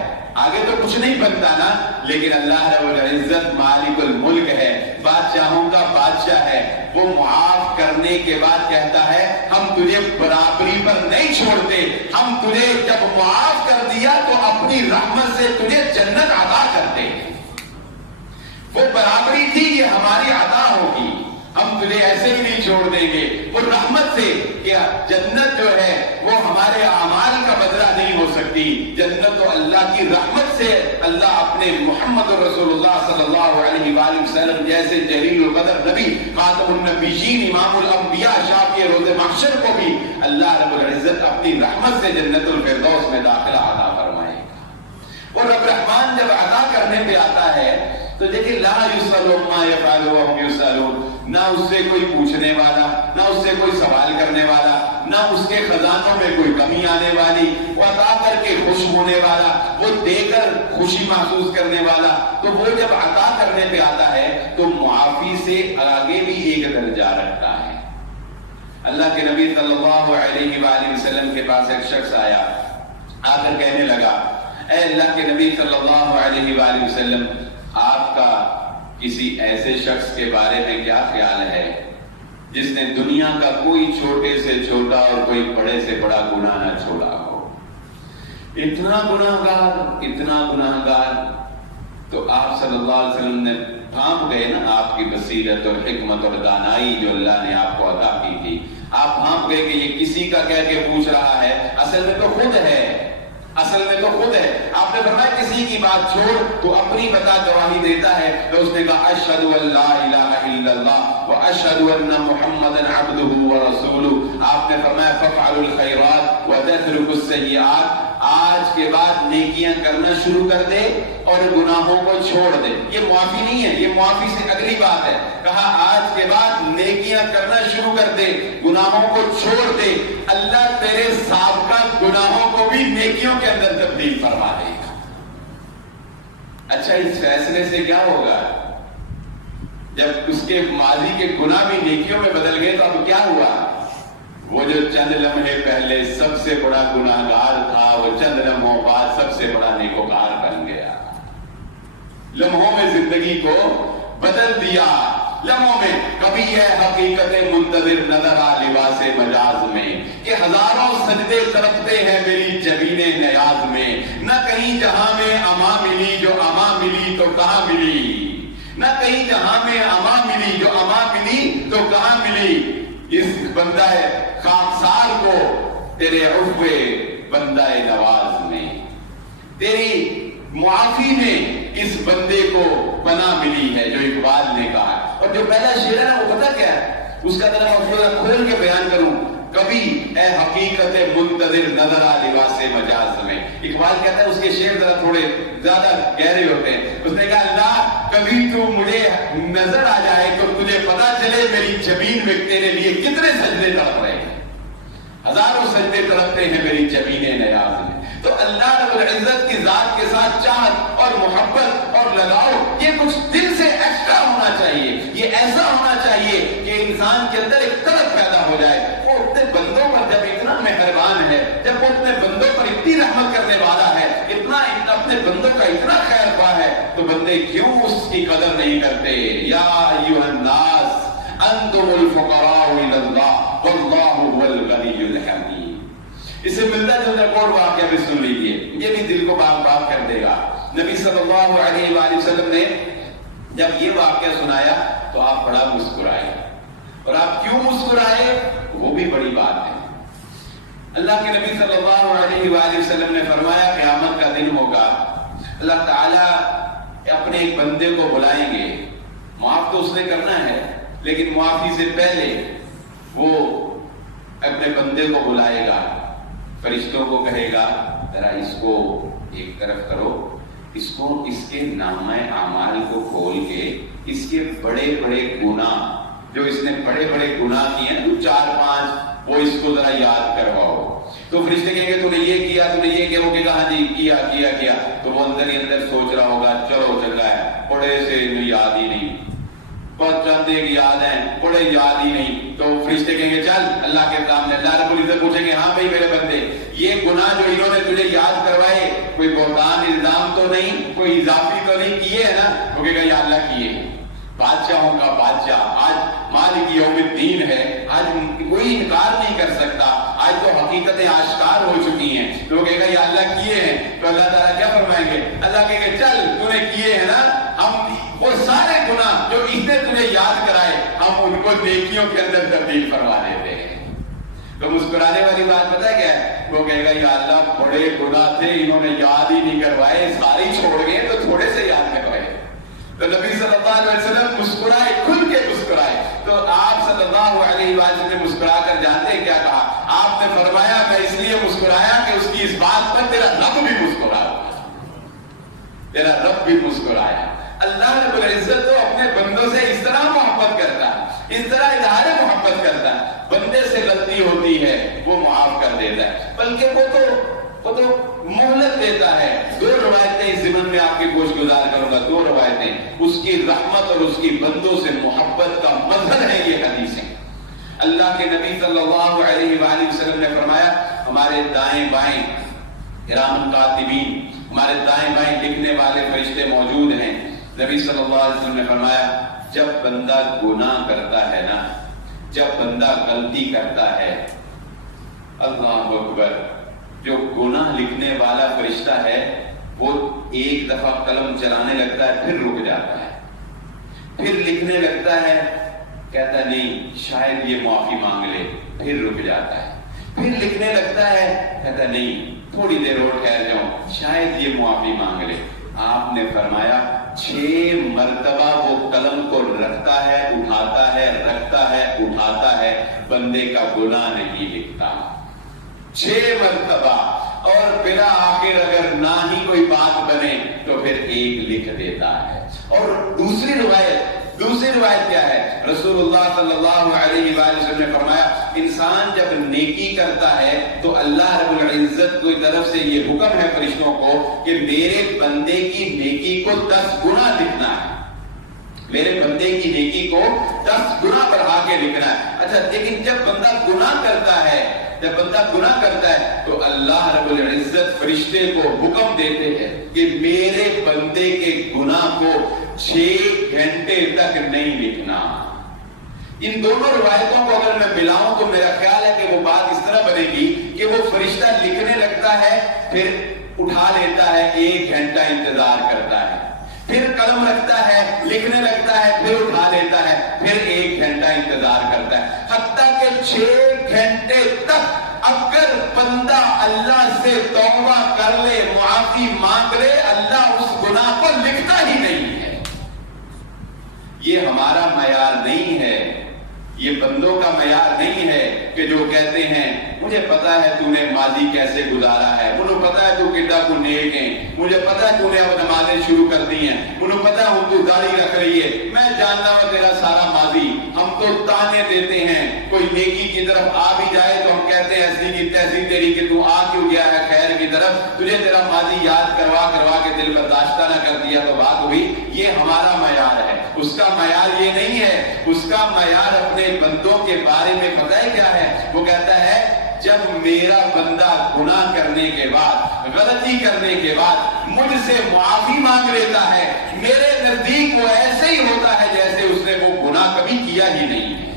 آگے تو کچھ نہیں بنتا نا. لیکن اللہ رب العزت مالک الملک ہے، بادشاہوں کا بادشاہ ہے. وہ معاف کرنے کے بعد کہتا ہے ہم تجھے برابری پر نہیں چھوڑتے، ہم تجھے جب معاف کر دیا تو اپنی رحمت سے تجھے جنت عطا کرتے. وہ برابری تھی، یہ ہماری عطا ہوگی، ہم تجھے ایسے ہی نہیں چھوڑ دیں گے. وہ رحمت سے، کیا جنت جو ہے وہ ہمارے اعمال کا بدلہ نہیں ہو سکتی. جنت تو اللہ کی رحمت سے اللہ اپنے محمد رسول اللہ صلی اللہ علیہ وآلہ وسلم جیسے جلیل القدر نبی، خاتم النبیین، امام الانبیاء، شافع روز محشر کو بھی اللہ رب العزت اپنی رحمت سے جنت الفردوس میں داخلہ عطا فرمائے گا. اور رب رحمان جب عطا کرنے پہ آتا ہے تو دیکھیں لا یسأل عما یفعل وهم یسألون. نہ اس سے کوئی پوچھنے والا، نہ اس سے کوئی سوال کرنے والا، نہ اس کے خزانوں میں کوئی کمی آنے والی. وہ عطا کر کے خوش ہونے والا، وہ دے کر خوشی محسوس کرنے والا. تو وہ جب عطا کرنے پہ آتا ہے تو معافی سے آگے بھی ایک درجہ رکھتا ہے. اللہ کے نبی صلی اللہ علیہ وآلہ وسلم کے پاس ایک شخص آیا، آ کر کہنے لگا اے اللہ کے نبی صلی اللہ علیہ وآلہ وسلم، آپ کا کسی ایسے شخص کے بارے میں کیا خیال ہے جس نے دنیا کا کوئی چھوٹے سے چھوٹا اور کوئی بڑے سے بڑا گناہ نہ چھوڑا ہو؟ اتنا گناہگار، اتنا گناہگار. تو آپ صلی اللہ علیہ وسلم نے بھانپ گئے نا آپ کی بصیرت اور حکمت اور دانائی جو اللہ نے آپ کو عطا کی تھی. آپ بھانپ گئے کہ یہ کسی کا کہہ کے پوچھ رہا ہے، اصل میں تو خود ہے، اصل میں تو خود ہے. آپ نے فرمایا کسی کی بات چھوڑ تو اپنی بتا گواہی دیتا ہے. تو اس نے کہا اشہد ان لا الہ الا اللہ واشہد ان محمدا عبدہ ورسولہ. آپ نے فرمایا فافعلوا الخیرات وتترکوا السیئات. آج کے بعد نیکیاں کرنا شروع کر دے اور گناہوں کو چھوڑ دے. یہ معافی نہیں ہے، یہ معافی سے اگلی بات ہے. کہا آج کے بعد نیکیاں کرنا شروع کر دے، گناہوں کو چھوڑ دے، اللہ تیرے سابقہ گناہوں کو بھی نیکیوں کے اندر تبدیل فرما دے گا. اچھا اس فیصلے سے کیا ہوگا؟ جب اس کے ماضی کے گناہ بھی نیکیوں میں بدل گئے تو اب کیا ہوا؟ وہ جو چند لمحے پہلے سب سے بڑا گناہگار تھا وہ چند لمحوں بعد سب سے بڑا نیکوکار بن گیا. لمحوں میں زندگی کو بدل دیا. لمحوں میں کبھی یہ حقیقت منتظر نظر آ لباس مجاز میں کہ ہزاروں سجدے تڑپتے ہیں میری جبین نیاز میں. نہ کہیں جہاں میں اما ملی جو اما ملی تو کہاں ملی، نہ کہیں جہاں میں اما ملی جو اما ملی تو کہاں ملی. اس بندہ خاکسار کو تیرے عفو بندہ نواز میں، تیری معافی میں اس بندے کو پناہ ملی ہے، جو اقبال نے کہا. اور جو پہلا شعر ہے نا وہ پتہ کیا ہے؟ اس کا ذرا مفہوم کھول کے بیان کروں. کبھی اے حقیقت منتظر نظر آ لباس مجاز میں. اقبال کہتا ہے، اس کے شعر ذرا تھوڑے زیادہ گہرے ہوتے ہیں. اس نے کہا اللہ کبھی تو مجھے نظر آ جائے تو تجھے پتا چلے میری جبین میں تیرے لیے کتنے سجدے تڑپ رہے ہیں. ہزاروں سجدے تڑپتے ہیں میری جبین نیاز میں. تو اللہ رب العزت کی ذات کے ساتھ چاہت اور محبت اور لگاؤ یہ کچھ دل سے ایکسٹرا ہونا چاہیے. یہ ایسا ہونا چاہیے کہ انسان کے اندر ایک طلب پیدا ہو جائے. وہ اپنے بندوں پر جب اتنا مہربان ہے، جب وہ اپنے بندوں پر اتنی رحمت کرنے والا ہے، اتنا اپنے بندوں کا اتنا خیر خواہ ہے، تو بندے کیوں اس کی قدر نہیں کرتے؟ یا ایھا الناس انتم الفقراء الی اللہ واللہ هو الغنی الحمید. اس سے ملتا جلتا ایک اور واقعہ بھی سن لیجیے، یہ بھی دل کو باغ کر دے گا. نبی صلی اللہ علیہ وآلہ وسلم نے جب یہ واقعہ سنایا تو آپ بڑا مسکرائے. اور آپ کیوں مسکرائے وہ بھی بڑی بات ہے. اللہ کے نبی صلی اللہ علیہ وآلہ وسلم نے فرمایا قیامت کا دن ہوگا، اللہ تعالیٰ اپنے ایک بندے کو بلائیں گے. معاف تو اس نے کرنا ہے لیکن معافی سے پہلے وہ اپنے بندے کو بلائے گا، فرشتوں کو کہے گا ذرا اس کو ایک طرف کرو، اس کو اس کے نامہ اعمال کو کھول کے اس کے بڑے بڑے گناہ جو اس نے بڑے بڑے گناہ کیے ہیں تو 4-5 وہ اس کو ذرا یاد کرواؤ. تو فرشتے کہیں گے تو نے یہ کیا, تو نے یہ کیا, وہ کہے گا ہاں جی کیا. تو وہ اندر ہی اندر سوچ رہا ہوگا چلو چنگا ہے, بڑے سے یاد ہی نہیں, بہت چند ایک یاد ہیں, بڑے یاد ہی نہیں. تو فرشتے کہیں گے چل اللہ کے سامنے, اللہ رب العزت پوچھیں گے ہاں بھائی میرے بندے یہ گناہ جو انہوں نے تجھے یاد کروائے کوئی بہتان الزام تو نہیں, کوئی اضافی تو نہیں کیے ہے نا؟ وہ کہے گا یا اللہ کیے ہیں. بادشاہوں کا بادشاہ, آج مالک یوم الدین ہے, آج کوئی انکار نہیں کر سکتا, آج تو حقیقتیں آشکار ہو چکی ہیں. تو وہ کہے گا یا اللہ کیے ہیں. تو اللہ تعالیٰ کیا فرمائیں گے؟ اللہ کہے گا چل تو نے کیے ہیں نا, ہم وہ سارے گناہ جو اس نے تجھے یاد کرائے ہم ان کو نیکیوں کے اندر تبدیل فرما دیتے ہیں. تو مسکرانے والی بات پتہ ہے کیا ہے؟ وہ کہے گا یا اللہ بڑے گناہ تھے, انہوں نے یاد ہی نہیں کروائے, سارے چھوڑ گئے تو تھوڑے سے یاد کروائے. تو نبی صلی اللہ علیہ وسلم مسکرائے, کھل کے مسکرائے. تو آپ صلی اللہ علیہ وسلم نے مسکرا کر جانتے ہیں کیا کہا؟ آپ نے فرمایا میں اس لیے مسکرایا کہ اس کی اس بات پر تیرا رب بھی مسکرایا, تیرا رب بھی مسکرایا. اللہ رب العزت تو اپنے بندوں سے اس طرح محبت کرتا ہے, اس طرح اظہار محبت کرتا ہے. بندے سے غلطی ہوتی ہے وہ معاف کر دیتا ہے, بلکہ وہ تو مہلت دیتا ہے. 2 روایتیں اس ضمن میں آپ کی گوش گزار کروں گا, 2 روایتیں. اس کی رحمت اور اس کی بندوں سے محبت کا مظہر ہے یہ حدیثیں. اللہ کے نبی صلی اللہ علیہ وآلہ وسلم نے فرمایا ہمارے دائیں بائیں کرام کاتبین, ہمارے دائیں بائیں لکھنے والے فرشتے موجود ہیں. نبی صلی اللہ علیہ وسلم نے فرمایا جب بندہ گناہ کرتا ہے نا, جب بندہ غلطی کرتا ہے, اللہ اکبر, جو گناہ لکھنے والا فرشتہ ہے وہ ایک دفعہ قلم چلانے لگتا ہے, پھر رک جاتا ہے, پھر لکھنے لگتا ہے, کہتا نہیں شاید یہ معافی مانگ لے, پھر رک جاتا ہے, پھر لکھنے لگتا ہے, کہتا نہیں تھوڑی دیر اور ٹھہر جاؤں شاید یہ معافی مانگ لے. آپ نے فرمایا 6 مرتبہ وہ قلم کو رکھتا ہے, اٹھاتا ہے, رکھتا ہے, اٹھاتا ہے, بندے کا گناہ نہیں لکھتا. 6 مرتبہ. اور بلا آخر اگر نہ ہی کوئی بات بنے تو پھر 1 لکھ دیتا ہے. اور دوسری روایت کیا ہے؟ رسول اللہ صلی اللہ علیہ وآلہ وسلم نے فرمایا انسان جب نیکی کرتا ہے تو اللہ رب العزت کی طرف سے یہ حکم ہے فرشتوں کو کہ میرے بندے کی نیکی کو 10 گنا لکھنا ہے, میرے بندے کی نیکی کو 10 گنا بڑھا کے لکھنا ہے. اچھا لیکن جب بندہ گناہ کرتا ہے تو اللہ رب العزت فرشتے کو حکم دیتے ہیں کہ میرے بندے کے گناہ کو 6 گھنٹے تک نہیں لکھنا. ان دونوں روایتوں کو اگر میں ملاؤں تو میرا خیال ہے کہ وہ بات اس طرح بنے گی کہ وہ فرشتہ لکھنے لگتا ہے, پھر اٹھا لیتا ہے, 1 گھنٹہ انتظار کرتا ہے, پھر قلم رکھتا ہے, لکھنے لگتا ہے, پھر اٹھا لیتا ہے, پھر 1 گھنٹہ انتظار کرتا ہے, حتیٰ کہ 6 گھنٹے تک اگر بندہ اللہ سے توبہ کر لے, معافی مانگ لے, اللہ اس گناہ کو لکھتا ہی نہیں ہے. یہ ہمارا معیار نہیں ہے, یہ بندوں کا معیار نہیں ہے کہ جو کہتے ہیں مجھے پتا ہے تو نے ماضی کیسے گزارا ہے, مجھے پتا ہے تو کتنا کو نیک ہیں, مجھے پتا ہے تو نے اب نمازیں شروع کر دی ہیں, مجھے پتا ہے تو داڑھی رکھ رہی ہے, میں جانتا ہوں تیرا سارا ماضی. ہم تو تانے دیتے ہیں, کوئی نیکی کی طرف آ بھی جائے تو ہم کہتے ہیں ایسی کی تیسی تیری کہ تو آ کیوں گیا ہے خیر کی طرف, تجھے تیرا ماضی یاد کروا کے دل برداشتہ نہ کر دیا تو بات ہوئی. یہ ہمارا معیار ہے, اس کا معیار یہ نہیں ہے. اس کا معیار اپنے بندوں کے بارے میں پتہ ہے کیا ہے؟ وہ کہتا ہے جب میرا بندہ گناہ کرنے کے بعد, غلطی کرنے کے بعد مجھ سے معافی مانگ لیتا ہے, میرے نزدیک وہ ایسے ہی ہوتا ہے جیسے اس نے وہ گناہ کبھی کیا ہی نہیں ہے.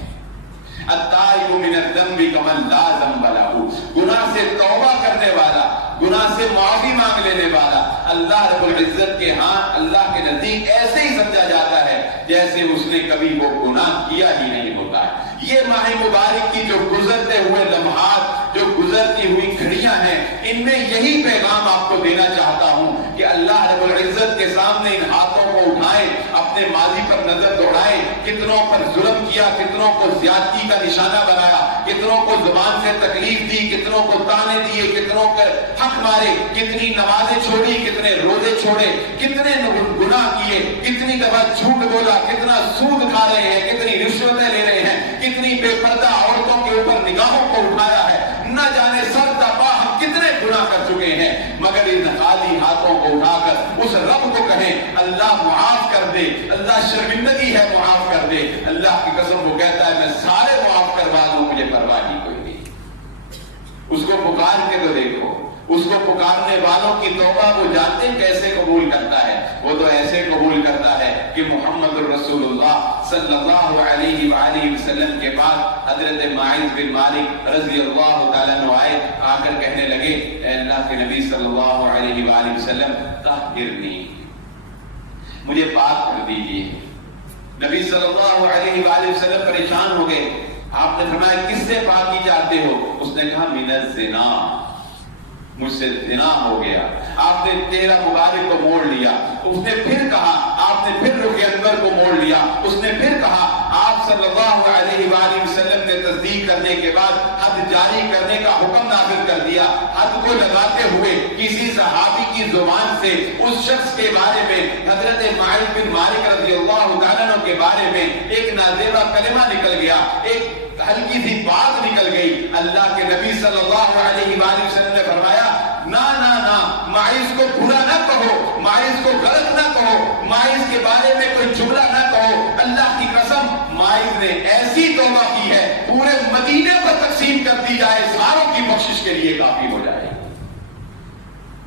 التائب من الذنب کمن لا ذنب له, گناہ سے توبہ کرنے والا, گناہ سے معافی مانگ لینے والا اللہ رب العزت کے ہاں, اللہ کے نزدیک ایسے ہی سمجھا جاتا ہے جیسے اس نے کبھی وہ گناہ کیا ہی نہیں ہوتا ہے. یہ ماہ مبارک کی جو گزرتے ہوئے لمحات, جو گزرتی ہوئی گھڑیاں ہیں, ان میں یہی پیغام آپ کو دینا چاہتا ہوں کہ اللہ اللہ رب العزت کے سامنے ان ہاتھوں کو اٹھائیں, اپنے ماضی پر نظر دوڑائیں, کتنوں پر ظلم کیا, کتنوں کو زیادتی کا نشانہ بنایا, کتنوں کو زبان سے تکلیف دی, کتنوں کو تانے دیے, کتنوں پر حق مارے, کتنی نمازیں چھوڑی, کتنے روزے چھوڑے, کتنے گناہ کیے, کتنی دفعہ جھوٹ بولا, کتنا سود کھا رہے ہیں, کتنی رشوتیں لے رہے ہیں, کتنی بے پردہ عورتوں کے اوپر نگاہوں کو اٹھایا ہے, نہ جانے سر تپا ہم کتنے گناہ کر چکے ہیں. مگر ان خالی ہاتھوں کو اٹھا کر اس رب کو کہیں اللہ معاف کر دے, اللہ شرمندگی ہے معاف کر دے. اللہ کی قسم وہ کہتا ہے میں سارے معاف کروا دوں, مجھے پرواہ ہی کوئی نہیں. اس کو پکار کے تو دیکھو, اس کو پکارنے والوں کی توبہ وہ جانتے کیسے قبول کرتا ہے. وہ تو ایسے قبول کرتا ہے کہ محمد الرسول اللہ صلی اللہ علیہ وآلہ وسلم کے بعد حضرت ماعز بن مالک رضی اللہ تعالیٰ عنہ آئے, آ کر کہنے لگے اے اللہ کے نبی صلی اللہ علیہ وآلہ وسلم طہرنی, مجھے پاک کر دیجیے. نبی صلی اللہ علیہ وآلہ وسلم پریشان ہو گئے. آپ نے فرمایا کس سے پاکی چاہتے ہو؟ اس نے کہا من الزنا, مجھ سے زنا ہو گیا. آپ نے چہرہ مبارک کو موڑ لیا. اس نے پھر کہا, آپ نے پھر رخ انور کو موڑ لیا. اس نے پھر کہا, آپ صلی اللہ علیہ وآلہ وسلم نے تصدیق کرنے کے بعد حد جاری کرنے کا حکم نافذ کر دیا. حد کو لگاتے ہوئے کسی صحابی کی زبان سے اس شخص کے بارے میں, حضرت ماعز بن مالک رضی اللہ تعالیٰ عنہ کے بارے میں ایک نازیبہ کلمہ نکل گیا, ایک ہلکی سی بات نکل گئی. اللہ کے نبی صلی اللہ علیہ وآلہ وسلم نے فرمایا نا نا نا, ماعز کو برا نہ کہو, ماعز کو غلط نہ کہو, ماعز کے بارے میں کوئی جملہ نہ کہو. اللہ کی قسم ماعز نے ایسی توبہ کی ہے پورے مدینے پر تقسیم کر دی جائے, ساروں کی بخشش کے لیے کافی ہو جائے.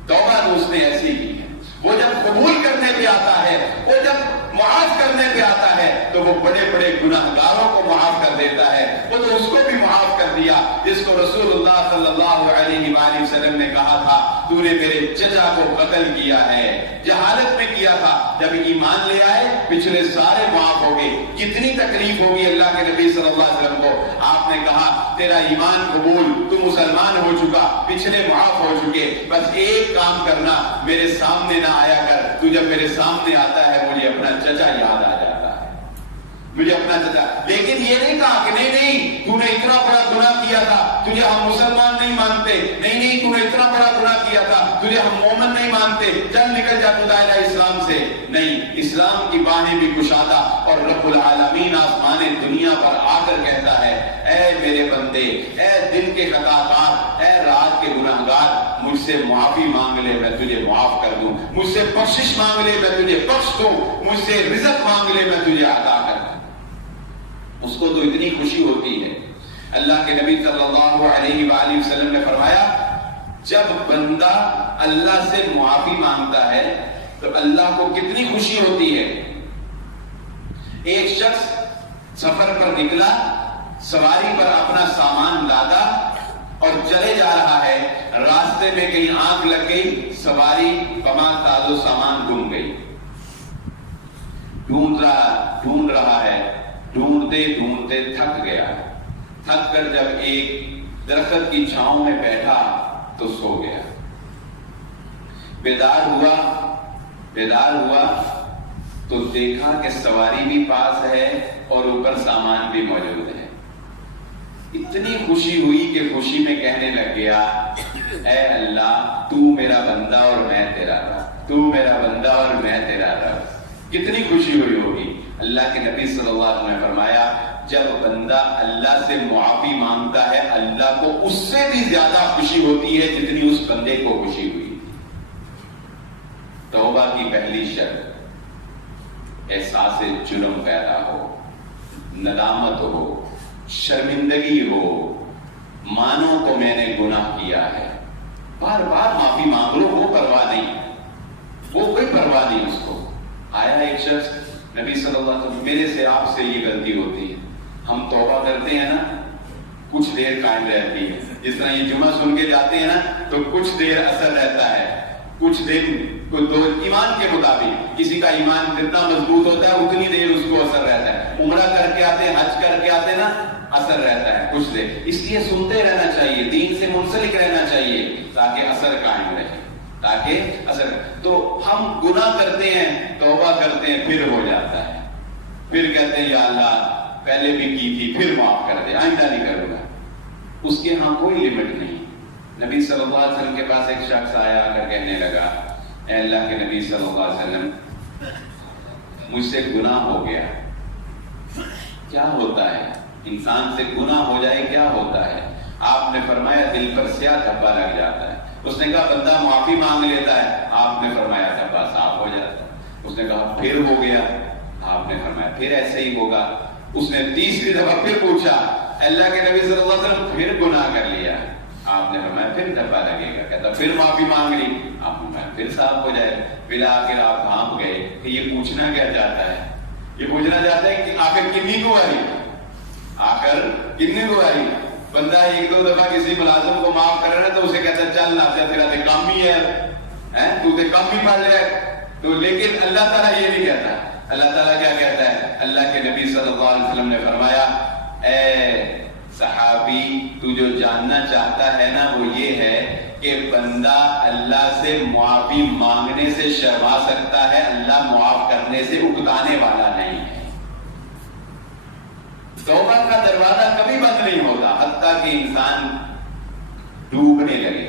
توبہ تو اس نے ایسی کی ہے. وہ جب قبول کرنے پہ آتا ہے, وہ جب معاف کرنے پہ آتا ہے تو وہ بڑے بڑے گناہگاروں کو معاف کر دیتا ہے. وہ تو اس کو بھی معاف کر دیا جس کو رسول اللہ صلی اللہ علیہ وآلہ وسلم نے کہا تھا تو نے میرے چچا کو قتل کیا ہے, جہالت میں کیا تھا. جب ایمان لے آئے پچھلے سارے معاف ہو گئے. کتنی تکلیف ہوگی اللہ کے نبی صلی اللہ علیہ وسلم کو. آپ نے کہا تیرا ایمان قبول, تو مسلمان ہو چکا, پچھلے معاف ہو چکے, بس ایک کام کرنا, میرے سامنے نہ آیا کر. تو جب میرے سامنے آتا ہے مجھے اپنا چچا یاد آ جاتا ہے, مجھے اپنا چچا. لیکن یہ نہیں کہا کہ نہیں نہیں تو نے اتنا بڑا گناہ کیا تھا, تجھے ہم مسلمان نہیں مانتے, نہیں نہیں تو نے اتنا بڑا گناہ کیا تھا, تجھے ہم مومن نہیں مانتے, چل نکل جا تو دائرہ اسلام سے. نہیں, اسلام کی باہیں بھی کشادہ اور رب العالمین آسمان دنیا پر آ کر کہتا ہے اے میرے بندے, اے دل کے خطا کار, اے رات کے گناہگار, مجھ سے معافی مانگ لے میں تجھے معاف کر دوں, مجھ سے بخشش مانگ لے میں تجھے بخش دوں, مجھ سے رزق مانگ لے میں تجھے عطا کر دوں. اس کو تو اتنی خوشی ہوتی ہے. اللہ کے نبی صلی اللہ علیہ وآلہ وسلم نے فرمایا جب بندہ اللہ سے معافی مانگتا ہے تو اللہ کو کتنی خوشی ہوتی ہے. ایک شخص سفر پر نکلا, سواری پر اپنا سامان لادا اور چلے جا رہا ہے, راستے میں کہیں آنکھ لگ گئی, سواری کما تازو سامان گم گئی. ڈھونڈ رہا ہے, ڈھونڈتے ڈھونڈتے تھک گیا. تھک کر جب ایک درخت کی چھاؤں میں بیٹھا تو سو گیا. بیدار ہوا تو دیکھا کہ سواری بھی پاس ہے اور اوپر سامان بھی موجود ہے. اتنی خوشی ہوئی کہ خوشی میں کہنے لگ گیا اے اللہ تو میرا بندہ اور میں تیرا رب, تو میرا بندہ اور میں تیرا رب. کتنی خوشی ہوئی ہوگی. اللہ کے نبی صلی اللہ علیہ وسلم نے فرمایا جب بندہ اللہ سے معافی مانگتا ہے اللہ کو اس سے بھی زیادہ خوشی ہوتی ہے جتنی اس بندے کو خوشی ہوئی. توبہ کی پہلی شرط احساس جرم پیدا ہو, ندامت ہو, شرمندگی ہو, مانو تو میں نے گناہ کیا ہے. بار بار معافی مانگ لو, وہ پرواہ نہیں, وہ کوئی پرواہ نہیں اس کو. آیا ایک شخص نبی صلی اللہ علیہ وسلم, میرے سے آپ سے یہ غلطی ہوتی ہے, ہم توبہ کرتے ہیں نا کچھ دیر قائم رہتی ہے, جس طرح یہ جمعہ سن کے جاتے ہیں نا تو کچھ دیر اثر رہتا ہے, کچھ دن دو ایمان کے مطابق کسی کا ایمان جتنا مضبوط ہوتا ہے اتنی دیر اس کو اثر رہتا ہے. عمرہ کر کے آتے, حج کر کے آتے نا, اثر رہتا ہے کچھ دیر. اس لیے سنتے رہنا چاہیے, دین سے منسلک رہنا چاہیے تاکہ اثر قائم رہے. تاکہ اثر. تو ہم گناہ کرتے ہیں، توبہ کرتے ہیں، پھر ہو جاتا ہے، پھر کہتے ہیں یا اللہ پہلے بھی کی تھی، پھر معاف کر دے، آئندہ نہیں کروں گا. اس کے ہاں کوئی لمٹ نہیں. نبی صلی اللہ علیہ وسلم کے پاس ایک شخص آیا آ کر کہنے لگا اے اللہ کے نبی صلی اللہ علیہ وسلم مجھ سے گناہ ہو گیا. کیا ہوتا ہے انسان سے گناہ ہو جائے، کیا ہوتا ہے؟ آپ نے فرمایا دل پر سیاہ دھبا لگ جاتا ہے. اس نے کہا بندہ معافی مانگ لیتا ہے، آپ نے فرمایا دھبا صاف ہو جاتا ہے. اس نے کہا پھر ہو گیا، آپ نے فرمایا پھر ایسے ہی ہوگا. اس نے تیسری دفعہ پھر پوچھا اللہ کے نبی صلی اللہ علیہ وسلم پھر گناہ کر لیا، آپ نے فرمایا پھر دھبا لگے گا. کہتا پھر معافی مانگ لی، آپ نے فرمایا پھر صاف ہو جائے. پھر آخر آپ بھانپ گئے کہ یہ پوچھنا کیا چاہتا ہے؟ یہ پوچھنا چاہتا ہے کہ آخر کتنی گواہی، آخر کتنی گواہی. بندہ ایک دو دفعہ کسی ملازم کو معاف کر رہا ہے تو اسے کہتا ہے چل نہ تیرا تو کم ہی ہے، تو کم ہی پڑھ لے. تو لیکن اللہ تعالیٰ یہ نہیں کہتا. اللہ تعالیٰ کیا کہتا ہے؟ اللہ کے نبی صلی اللہ علیہ وسلم نے فرمایا اے صحابی تو جو جاننا چاہتا ہے نا وہ یہ ہے کہ بندہ اللہ سے معافی مانگنے سے شرما سکتا ہے، اللہ معاف کرنے سے اکتانے والا نہیں ہے. توبہ کا دروازہ کبھی بند نہیں ہوتا حتیٰ کہ انسان ڈوبنے لگے.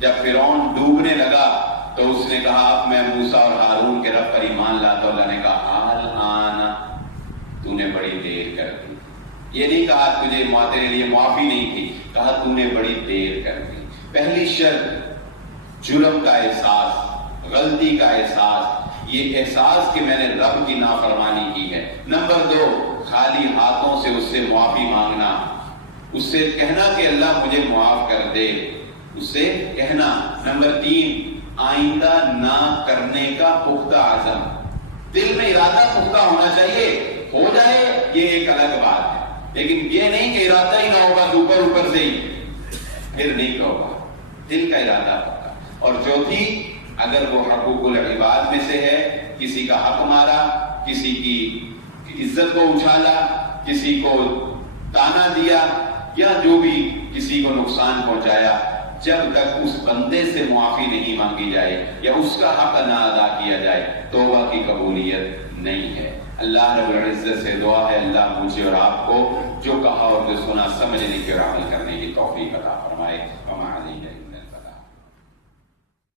جب فرعون ڈوبنے لگا تو اس نے کہا اب میں موسیٰ اور ہارون کے رب پر ایمان لاتا. اللہ نے کہا الآن تو نے بڑی دیر کر دی. یہ نہیں کہا تجھے تیرے لیے معافی نہیں تھی، کہا تو نے بڑی دیر کر دی. پہلی شرط جرم کا احساس، غلطی کا احساس، یہ احساس کہ میں نے رب کی نافرمانی کی ہے. نمبر 2 خالی ہاتھوں سے اس سے معافی مانگنا، اس سے کہنا کہ اللہ مجھے معاف کر دے، اس سے کہنا. نمبر 3 آئندہ نہ کرنے کا پختہ عزم. دل میں ارادہ پختہ ہونا چاہیے، ہو جائے یہ ایک الگ بات ہے، لیکن یہ نہیں کہ ارادہ ہی نہ ہوگا اوپر سے ہی پھر نہیں ہوگا. دل کا ارادہ ہوگا. اور چوتھی اگر وہ حقوق العباد میں سے ہے، کسی کا حق مارا، کسی کی عزت کو اچھالا، کسی کو تانا دیا، یا جو بھی کسی کو نقصان پہنچایا، جب تک اس بندے سے معافی نہیں مانگی جائے یا اس کا حق نہ ادا کیا جائے توبہ کی قبولیت نہیں ہے. اللہ رب العزت سے دعا ہے اللہ مجھے اور آپ کو جو کہا اور جو سنا سمجھنے کی اور عمل کرنے کی